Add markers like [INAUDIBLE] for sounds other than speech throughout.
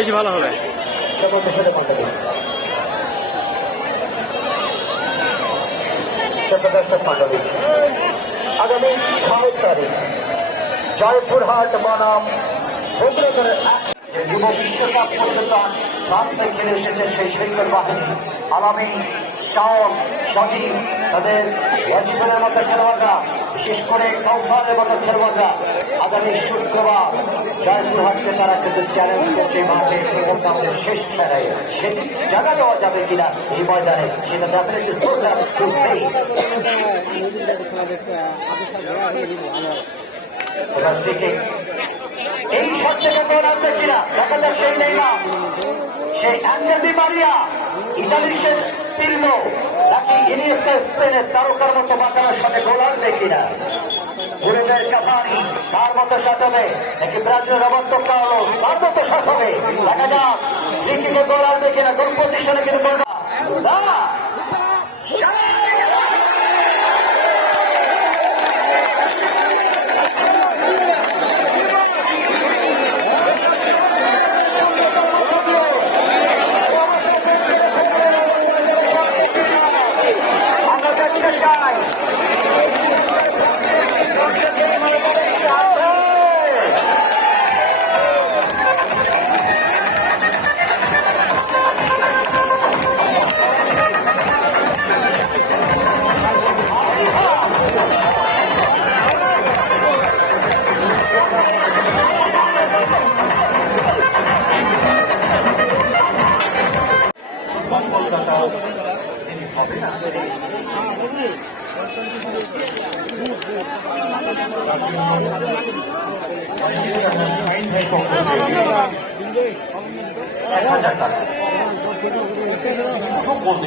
বেশি ভালো হবে। জয়পুরহাট বনাম যুব বিশ্বকাপ পর্যন্ত প্রান্তে খেলে এসেছে সেই সৈকত বাহিনী। আগামী শাওন, সজীব, তাদের মতো খেলোয়াড়রা, বিশেষ করে কৌশলের মতো খেলোয়াড়রা আগামী শুক্রবার জয়পুরহাটকে তারা কিন্তু চ্যালেঞ্জ করছে মাঠে টুর্নামেন্টের শেষ খেলায় সেটি জায়গা দেওয়া যাবে কিনা এই ময়দানে, সেটা ডেফিনেটলি সোজা টু সেই এবার থেকে এই শট থেকে গোল কিনা? দেখা যাক সেই নেইমার। সেই অ্যাঞ্জেল ডি মারিয়া, ইতালির সে পিরলো নাকি ইনিয়েস্তা স্পেনের তারকার মতো বাঁচানোর সাথে গোল আসবে কিনা? গুরুদের কাফানি তার মতো শতবে একটি ব্রাজিল রবর্তো কার্লো তার মতো শতবে দেখা যাক ফ্রিকিকে গোল আসবে কিনা। কোন পজিশনে কিন্তু গোল এক হাজার টাকা খুব বলতে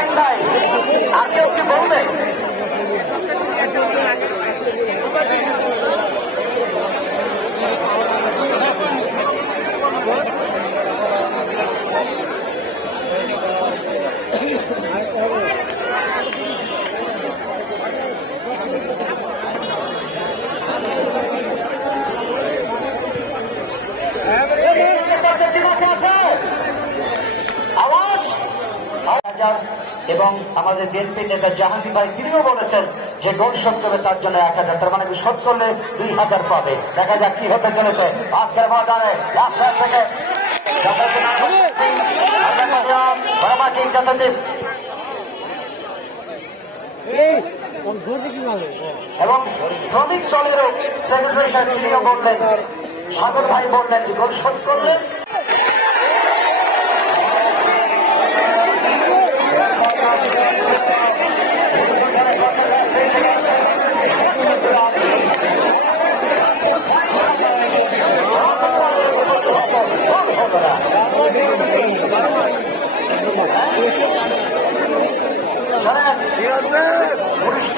গেল ভাই আর কেউ কি বলবে? [COUGHS] আওয়াজ হাজার এবং আমাদের বিএনপি নেতা জাহাঙ্গীর ভাই তিনিও বলেছেন যে শোধ করবে তার জন্য এক হাজার তার মানে শোধ করলে দুই হাজার পাবে। দেখা যাক কি হতে চলেছে আজকের ময়দানে। রাস্তা থেকে এবং শ্রমিক দলেরও সেক্রেটারি সাহেব তিনিও বললেন সাগর ভাই বললেন যে গোল শোধ করলে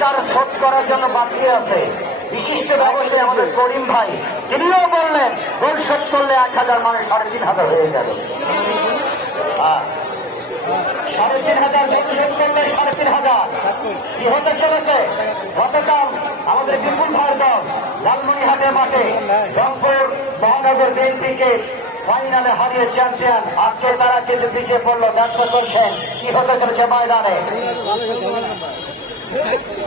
পরিষ্কার শোধ করার জন্য বাকি আছে। বিশিষ্ট ব্যবসায়ী আমাদের করিম ভাই, তিনিও বললেন গোল শোধ করলে এক হাজার মানে সাড়ে তিন হাজার হয়ে গেল হ্যাঁ। সাড়ে তিন হাজার গোল করলে সাড়ে তিন হাজার। কি হতে চলেছে? গতকাল আমাদের বিপুল ভাইয়ের দল লালমনিহাটের মাঠে রংপুর মহানগর বিএনপিকে ফাইনালে হারিয়ে চ্যাম্পিয়ন। আজকে তারা কিন্তু পিছিয়ে পড়ল। ব্যবসা করছেন। কি হতে চলেছে ময়দানে?